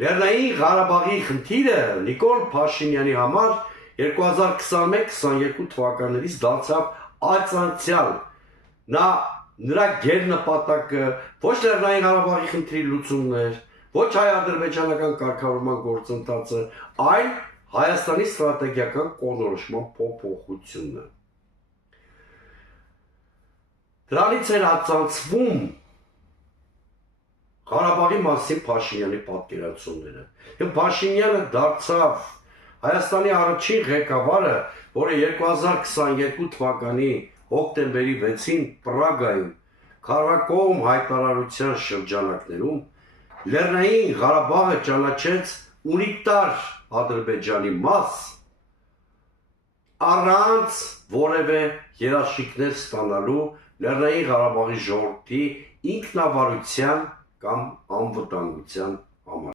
Լեռնային Ղարաբաղի խնդիրը Նիկոլ Փաշինյանի համար 2021-22 թվականներից դարձավ ացանցիալ։ Նրա գերնպատակը ոչ Լեռնային Ղարաբաղի խնդրի լուծումն էր, ոչ հայ-ադրբեջանական կարգավորման գործընթացը, այլ Հայաստանի ստրատեգիական կողմնորոշման փոփոխությունը։ Դրանից էր ացանցվում Ղարաբաղի մասին Փաշինյանի պատկերացումները։ Փաշինյանը դարձավ Հայաստանի առաջին ղեկավարը, որը 2022 թվականի հոկտեմբերի 6-ին Պրագայում քարվակողմ հայտարարության շրջանակներում Լեռնային Ղարաբաղը ճանաչեց ունիտար Ադրբեջանի մաս առանց որևէ երաշխիքներ ստանալու Լեռնային Ղարաբաղի ժողովրդի ինքնավարության կամ անվտանգության համար։